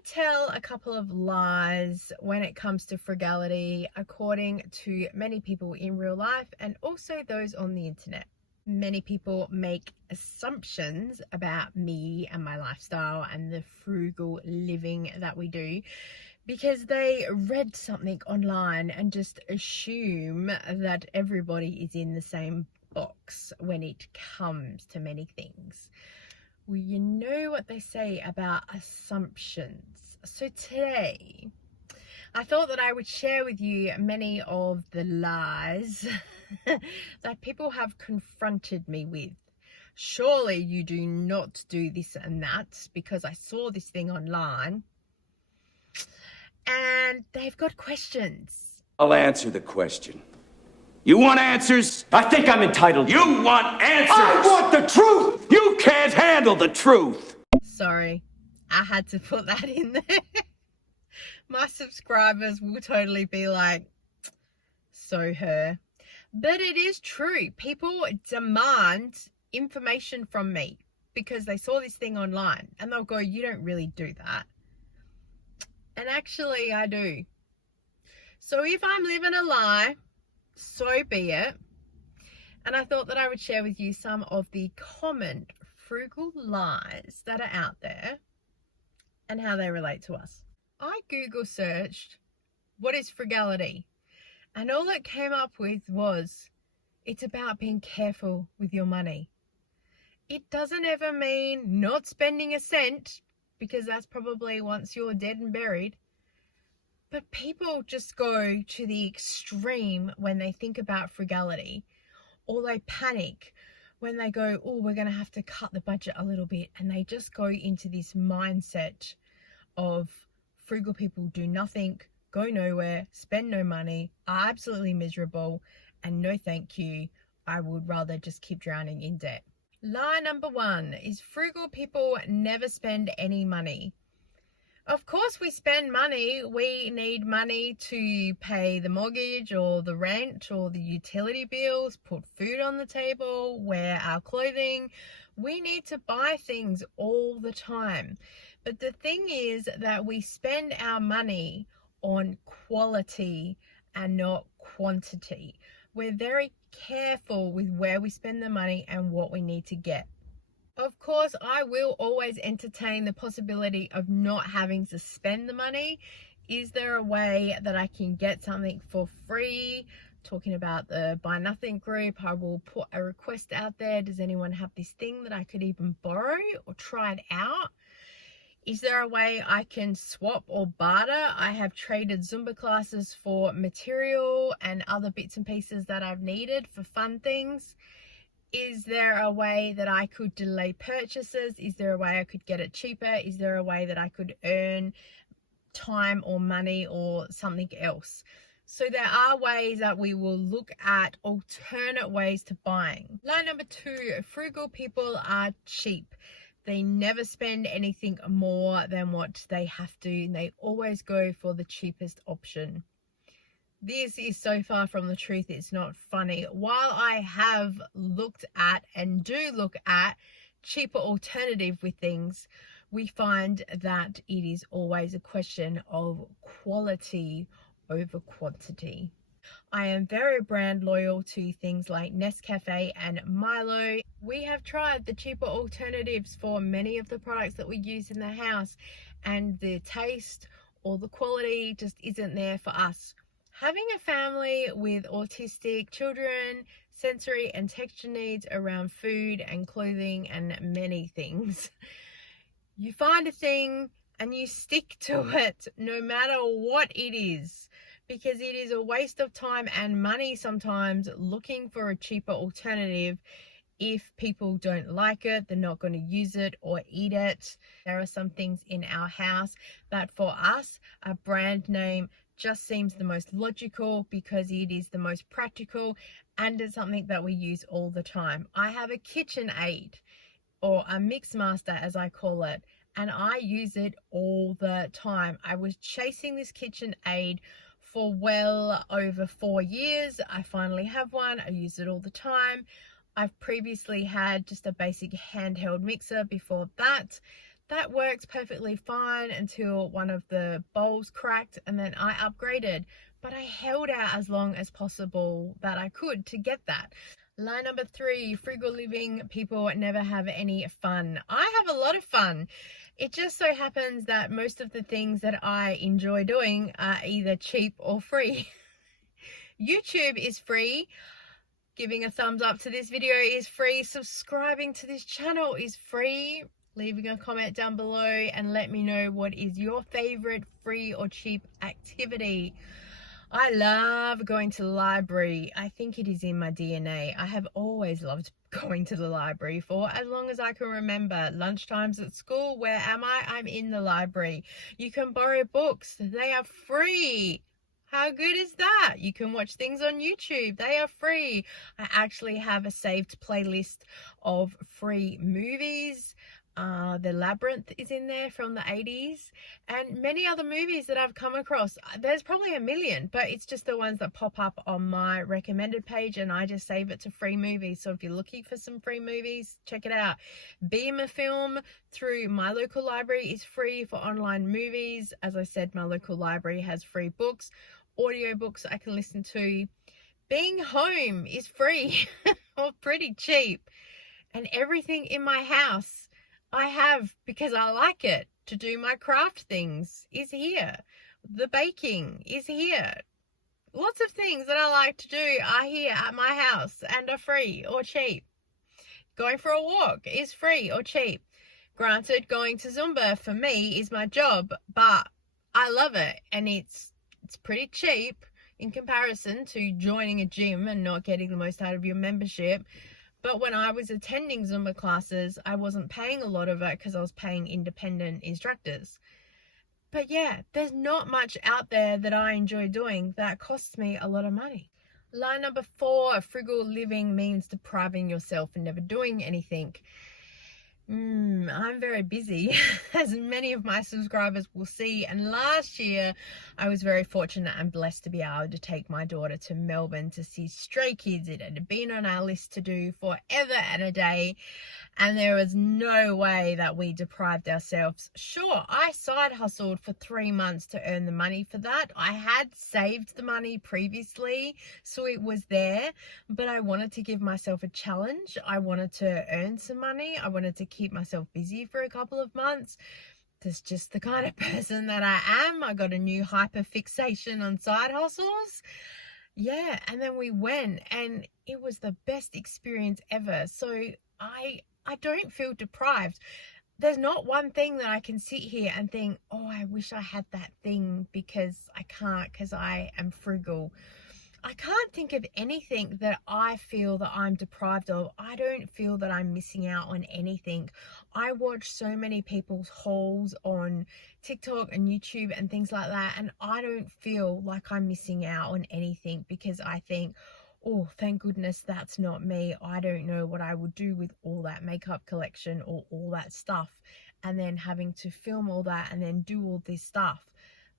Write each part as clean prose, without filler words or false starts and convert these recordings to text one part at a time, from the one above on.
to tell a couple of lies when it comes to frugality, according to many people in real life and also those on the internet. Many people make assumptions about me and my lifestyle and the frugal living that we do because they read something online and just assume that everybody is in the same box when it comes to many things. Well, you know what they say about assumptions. So today, I thought that I would share with you many of the lies that people have confronted me with. Surely you do not do this and that because I saw this thing online. And they've got questions. I'll answer the question. You want answers? I think I'm entitled. You want answers? I want the truth! You can't handle the truth! Sorry, I had to put that in there. My subscribers will totally be like, so her. But it is true. People demand information from me because they saw this thing online and they'll go, you don't really do that. And actually I do. So if I'm living a lie, so be it. And I thought that I would share with you some of the common frugal lies that are out there and how they relate to us. I Google searched, what is frugality? And all it came up with was, it's about being careful with your money. It doesn't ever mean not spending a cent, because that's probably once you're dead and buried. But people just go to the extreme when they think about frugality, or they panic when they go, oh, we're going to have to cut the budget a little bit. And they just go into this mindset of frugal people do nothing, go nowhere, spend no money, are absolutely miserable, and no thank you. I would rather just keep drowning in debt. Lie number 1 is frugal people never spend any money. Of course we spend money. We need money to pay the mortgage or the rent or the utility bills, put food on the table, wear our clothing. We need to buy things all the time. But the thing is that we spend our money on quality and not quantity. We're very careful with where we spend the money and what we need to get. Of course, I will always entertain the possibility of not having to spend the money. Is there a way that I can get something for free? Talking about the Buy Nothing group, I will put a request out there. Does anyone have this thing that I could even borrow or try it out? Is there a way I can swap or barter? I have traded Zumba classes for material and other bits and pieces that I've needed for fun things. Is there a way that I could delay purchases? Is there a way I could get it cheaper? Is there a way that I could earn time or money or something else? So there are ways that we will look at alternate ways to buying. Line number 2, frugal people are cheap. They never spend anything more than what they have to, and they always go for the cheapest option. This is so far from the truth, it's not funny. While I have looked at and do look at cheaper alternative with things, we find that it is always a question of quality over quantity. I am very brand loyal to things like Nescafe and Milo. We have tried the cheaper alternatives for many of the products that we use in the house, and the taste or the quality just isn't there for us. Having a family with autistic children, sensory and texture needs around food and clothing and many things, you find a thing and you stick to it no matter what it is, because it is a waste of time and money sometimes looking for a cheaper alternative. If people don't like it, they're not going to use it or eat it. There are some things in our house that for us, a brand name just seems the most logical because it is the most practical and it's something that we use all the time. I have a KitchenAid, or a mix master as I call it, and I use it all the time. I was chasing this KitchenAid for well over 4 years. I finally have one. I use it all the time. I've previously had just a basic handheld mixer before that. That works perfectly fine until one of the bowls cracked, and then I upgraded. But I held out as long as possible that I could to get that. Lie number 3, frugal living people never have any fun. I have a lot of fun. It just so happens that most of the things that I enjoy doing are either cheap or free. YouTube is free. Giving a thumbs up to this video is free. Subscribing to this channel is free. Leaving a comment down below and let me know what is your favorite free or cheap activity. I love going to the library. I think it is in my DNA. I have always loved going to the library for as long as I can remember. Lunchtimes at school, where am I? I'm in the library. You can borrow books. They are free. How good is that? You can watch things on YouTube. They are free. I actually have a saved playlist of free movies. The Labyrinth is in there from the 80s, and many other movies that I've come across. There's probably a million, but it's just the ones that pop up on my recommended page, and I just save it to free movies. So if you're looking for some free movies, check it out. Beam a Film through my local library is free for online movies. As I said, my local library has free books, audiobooks I can listen to. Being Home is free or pretty cheap, and everything in my house I have because I like it to do my craft things is here. The baking is here. Lots of things that I like to do are here at my house and are free or cheap. Going for a walk is free or cheap. Granted, going to Zumba for me is my job, but I love it, and it's pretty cheap in comparison to joining a gym and not getting the most out of your membership. But when I was attending Zumba classes, I wasn't paying a lot of it because I was paying independent instructors. But yeah, there's not much out there that I enjoy doing that costs me a lot of money. Lie number 4, frugal living means depriving yourself and never doing anything. I'm very busy, as many of my subscribers will see, and last year I was very fortunate and blessed to be able to take my daughter to Melbourne to see Stray Kids. It had been on our list to do forever and a day, and there was no way that we deprived ourselves. Sure, I side hustled for 3 months to earn the money for that. I had saved the money previously, so it was there, but I wanted to give myself a challenge. I wanted to earn some money. I wanted to keep myself busy for a couple of months. That's just the kind of person that I am. I got a new hyper fixation on side hustles. Yeah, and then we went, and it was the best experience ever. So I don't feel deprived. There's not one thing that I can sit here and think, oh, I wish I had that thing, because I can't, because I am frugal. I can't think of anything that I feel that I'm deprived of. I don't feel that I'm missing out on anything. I watch so many people's hauls on TikTok and YouTube and things like that, and I don't feel like I'm missing out on anything, because I think, oh, thank goodness that's not me. I don't know what I would do with all that makeup collection or all that stuff, and then having to film all that and then do all this stuff.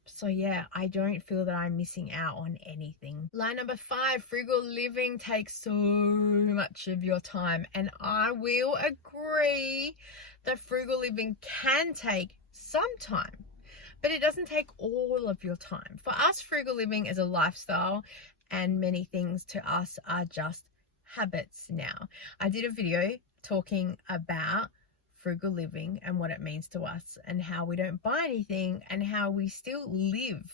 So yeah, I don't feel that I'm missing out on anything. Line number 5, frugal living takes so much of your time, and I will agree that frugal living can take some time, but it doesn't take all of your time. For us, frugal living is a lifestyle, and many things to us are just habits now. I did a video talking about frugal living and what it means to us, and how we don't buy anything, and how we still live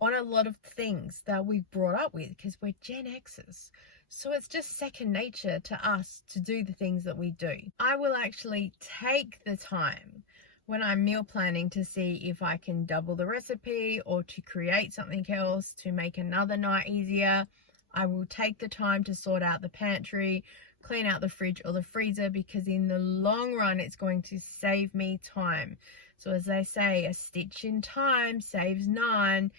on a lot of things that we've brought up with, because we're Gen Xers. So it's just second nature to us to do the things that we do. I will actually take the time when I'm meal planning to see if I can double the recipe or to create something else to make another night easier. I will take the time to sort out the pantry, clean out the fridge or the freezer, because in the long run it's going to save me time. So as they say, a stitch in time saves 9.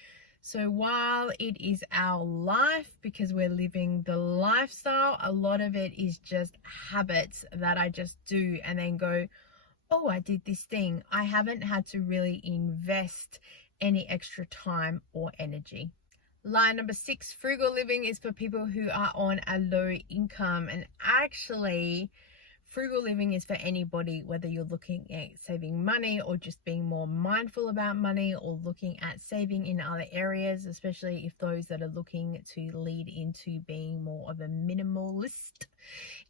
So while it is our life, because we're living the lifestyle, a lot of it is just habits that I just do and then go, oh, I did this thing. I haven't had to really invest any extra time or energy. Line number 6, frugal living is for people who are on a low income, and actually Frugal living is for anybody, whether you're looking at saving money or just being more mindful about money, or looking at saving in other areas, especially if those that are looking to lead into being more of a minimalist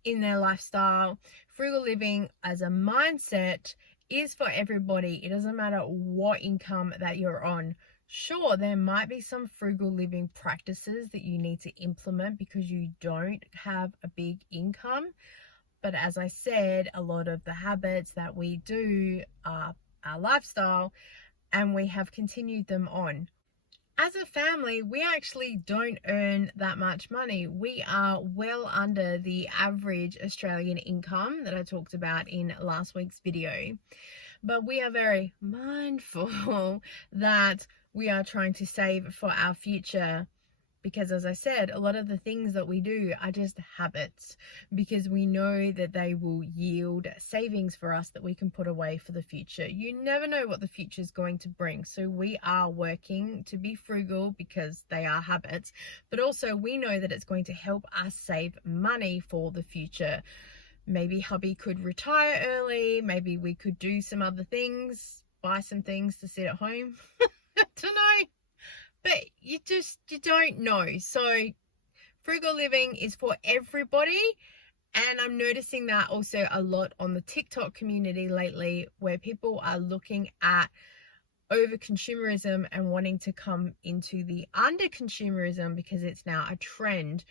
in their lifestyle. Frugal living as a mindset is for everybody. It doesn't matter what income that you're on. Sure, there might be some frugal living practices that you need to implement because you don't have a big income. But as I said, a lot of the habits that we do are our lifestyle, and we have continued them on. As a family, we actually don't earn that much money. We are well under the average Australian income that I talked about in last week's video. But we are very mindful that we are trying to save for our future, because as I said, a lot of the things that we do are just habits, because we know that they will yield savings for us that we can put away for the future. You never know what the future is going to bring. So we are working to be frugal because they are habits, but also we know that it's going to help us save money for the future. Maybe hubby could retire early. Maybe we could do some other things, buy some things to sit at home. I don't know. But you don't know. So frugal living is for everybody. And I'm noticing that also a lot on the TikTok community lately, where people are looking at over consumerism and wanting to come into the under consumerism because it's now a trend.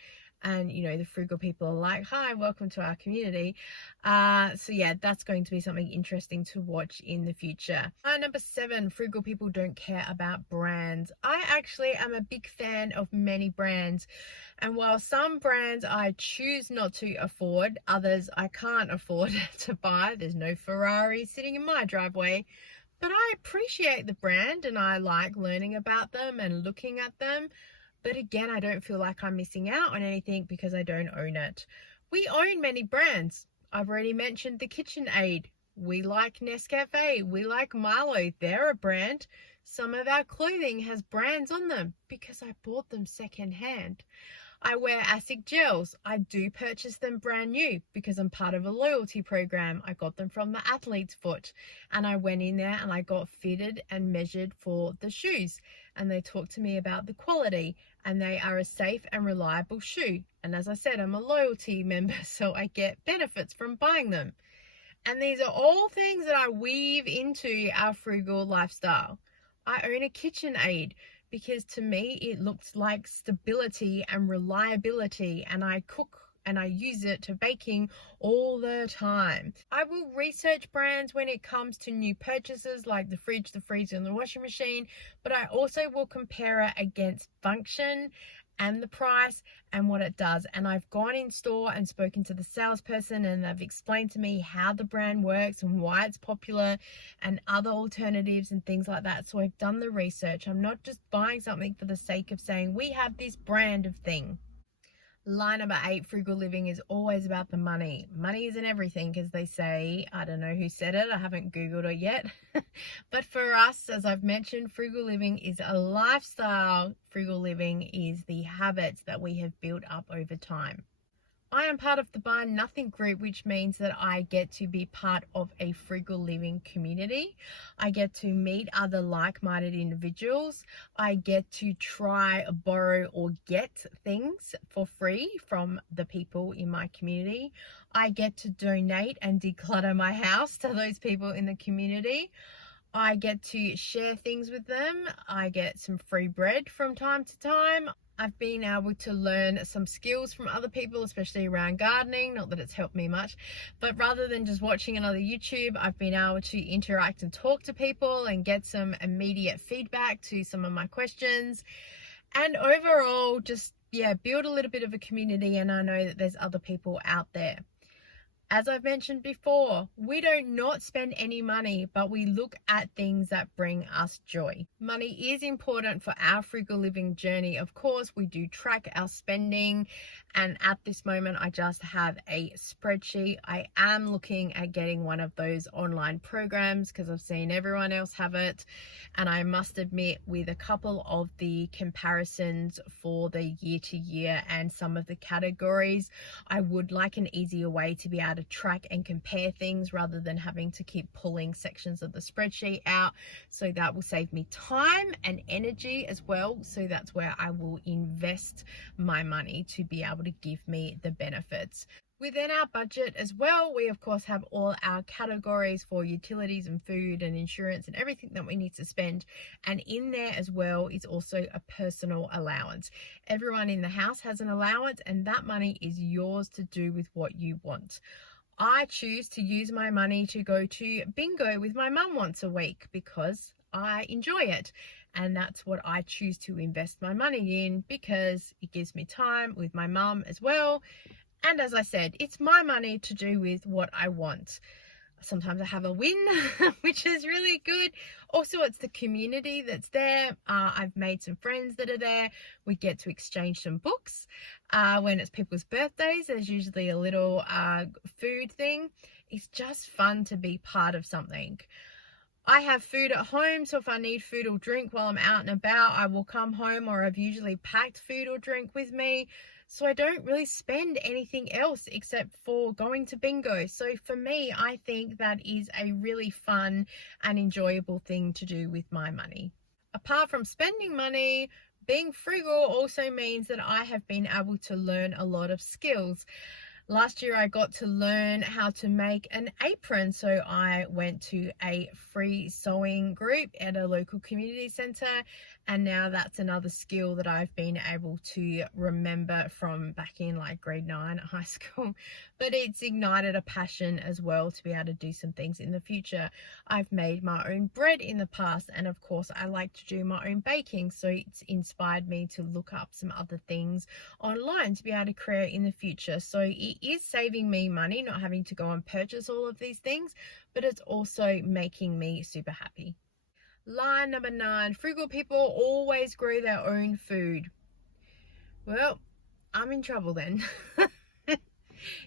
And you know, the frugal people are like, hi, welcome to our community. So yeah, that's going to be something interesting to watch in the future. Number 7, frugal people don't care about brands. I actually am a big fan of many brands, and while some brands I choose not to afford, others I can't afford to buy. There's no Ferrari sitting in my driveway, but I appreciate the brand and I like learning about them and looking at them. But again, I don't feel like I'm missing out on anything because I don't own it. We own many brands. I've already mentioned the KitchenAid. We like Nescafe. We like Milo. They're a brand. Some of our clothing has brands on them because I bought them secondhand. I wear ASIC gels. I do purchase them brand new because I'm part of a loyalty program. I got them from the Athlete's Foot, and I went in there and I got fitted and measured for the shoes, and they talked to me about the quality, and they are a safe and reliable shoe. And as I said, I'm a loyalty member, so I get benefits from buying them. And these are all things that I weave into our frugal lifestyle. I own a KitchenAid because to me it looks like stability and reliability, and I cook and I use it to baking all the time. I will research brands when it comes to new purchases like the fridge, the freezer and the washing machine, but I also will compare it against function and the price and what it does. And I've gone in store and spoken to the salesperson, and they've explained to me how the brand works and why it's popular and other alternatives and things like that. So I've done the research. I'm not just buying something for the sake of saying we have this brand of thing. Line number 8, frugal living is always about the money. Money isn't everything, as they say. I don't know who said it. I haven't Googled it yet. But for us, as I've mentioned, frugal living is a lifestyle. Frugal living is the habits that we have built up over time. I am part of the Buy Nothing group, which means that I get to be part of a frugal living community. I get to meet other like-minded individuals. I get to try, borrow, or get things for free from the people in my community. I get to donate and declutter my house to those people in the community. I get to share things with them. I get some free bread from time to time. I've been able to learn some skills from other people, especially around gardening. Not that it's helped me much, but rather than just watching another YouTube, I've been able to interact and talk to people and get some immediate feedback to some of my questions. And overall, just, build a little bit of a community, and I know that there's other people out there. As I've mentioned before, we don't not spend any money, but we look at things that bring us joy. Money is important for our frugal living journey. Of course, we do track our spending, and at this moment, I just have a spreadsheet. I am looking at getting one of those online programs because I've seen everyone else have it, and I must admit, with a couple of the comparisons for the year to year and some of the categories, I would like an easier way to be able able to track and compare things rather than having to keep pulling sections of the spreadsheet out. So that will save me time and energy as well. So that's where I will invest my money to be able to give me the benefits. Within our budget as well, we of course have all our categories for utilities and food and insurance and everything that we need to spend. And in there as well is also a personal allowance. Everyone in the house has an allowance, and that money is yours to do with what you want. I choose to use my money to go to bingo with my mum once a week because I enjoy it. And that's what I choose to invest my money in because it gives me time with my mum as well. And as I said, it's my money to do with what I want. Sometimes I have a win, which is really good. Also, it's the community that's there. I've made some friends that are there. We get to exchange some books. When it's people's birthdays, there's usually a little food thing. It's just fun to be part of something. I have food at home, so if I need food or drink while I'm out and about, I will come home, or I've usually packed food or drink with me. So I don't really spend anything else except for going to bingo. So for me, I think that is a really fun and enjoyable thing to do with my money. Apart from spending money, being frugal also means that I have been able to learn a lot of skills. Last year I got to learn how to make an apron, so I went to a free sewing group at a local community centre, and now that's another skill that I've been able to remember from back in like grade 9 at high school. But it's ignited a passion as well to be able to do some things in the future. I've made my own bread in the past, and of course I like to do my own baking, so it's inspired me to look up some other things online to be able to create in the future. So it is saving me money not having to go and purchase all of these things, but it's also making me super happy. Line number 9, frugal people always grow their own food. Well, I'm in trouble then.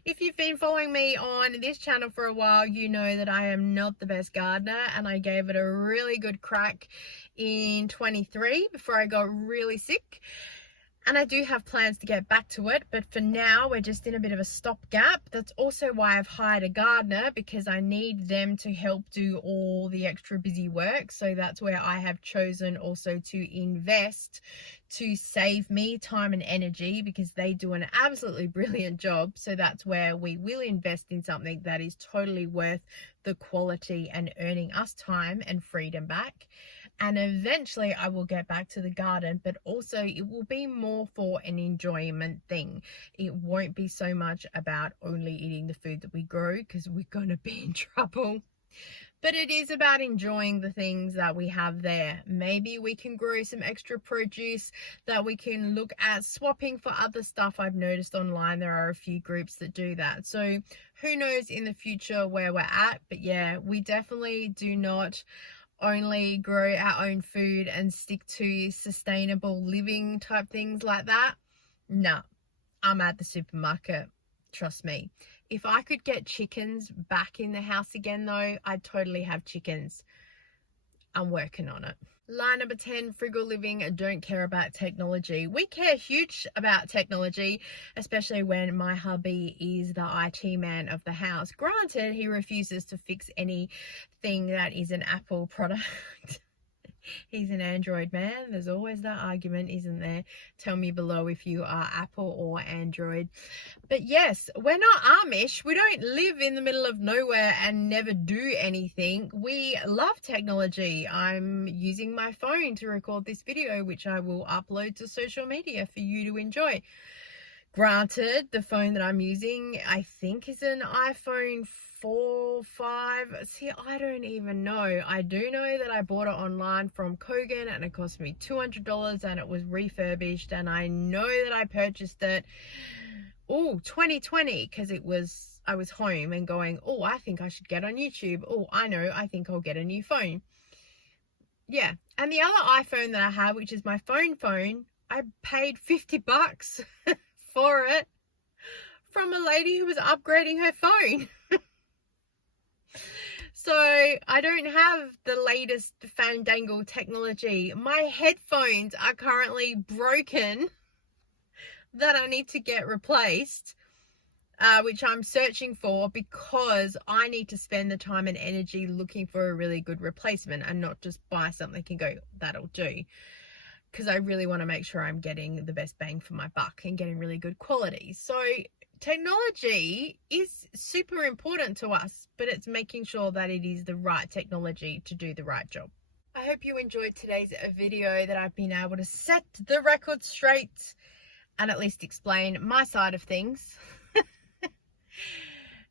If you've been following me on this channel for a while, you know that I am not the best gardener, and I gave it a really good crack in 23 before I got really sick. And I do have plans to get back to it, but for now we're just in a bit of a stopgap. That's also why I've hired a gardener, because I need them to help do all the extra busy work. So that's where I have chosen also to invest to save me time and energy, because they do an absolutely brilliant job. So that's where we will invest in something that is totally worth the quality and earning us time and freedom back. And eventually I will get back to the garden, but also it will be more for an enjoyment thing. It won't be so much about only eating the food that we grow, because we're going to be in trouble. But it is about enjoying the things that we have there. Maybe we can grow some extra produce that we can look at swapping for other stuff. I've noticed online there are a few groups that do that. So who knows in the future where we're at. But yeah, we definitely do not only grow our own food and stick to sustainable living type things like that. Nah, I'm at the supermarket. Trust me. If I could get chickens back in the house again though, I'd totally have chickens. I'm working on it. Line number 10, frugal living don't care about technology. We care huge about technology, especially when my hubby is the IT man of the house. Granted, he refuses to fix anything that is an Apple product. He's an Android man. There's always that argument, isn't there? Tell me below if you are Apple or Android. But yes, we're not Amish. We don't live in the middle of nowhere and never do anything. We love technology. I'm using my phone to record this video, which I will upload to social media for you to enjoy. Granted, the phone that I'm using, I think, is an iPhone 4, 5. See, I don't even know. I do know that I bought it online from Kogan and it cost me $200 and it was refurbished, and I know that I purchased it 2020 because I was home and going, I think I should get on YouTube. I think I'll get a new phone. Yeah, and the other iPhone that I have, which is my phone, I paid $50 for it from a lady who was upgrading her phone. So I don't have the latest fandangle technology. My headphones are currently broken that I need to get replaced. which I'm searching for because I need to spend the time and energy looking for a really good replacement and not just buy something and go, that'll do. Because I really want to make sure I'm getting the best bang for my buck and getting really good quality. So technology is super important to us, but it's making sure that it is the right technology to do the right job. I hope you enjoyed today's video, that I've been able to set the record straight and at least explain my side of things.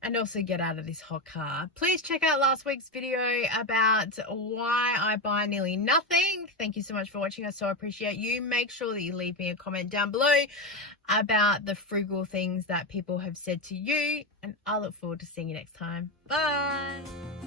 And also get out of this hot car. Please check out last week's video about why I buy nearly nothing. Thank you so much for watching. I so appreciate you. Make sure that you leave me a comment down below about the frugal things that people have said to you. And I look forward to seeing you next time. Bye.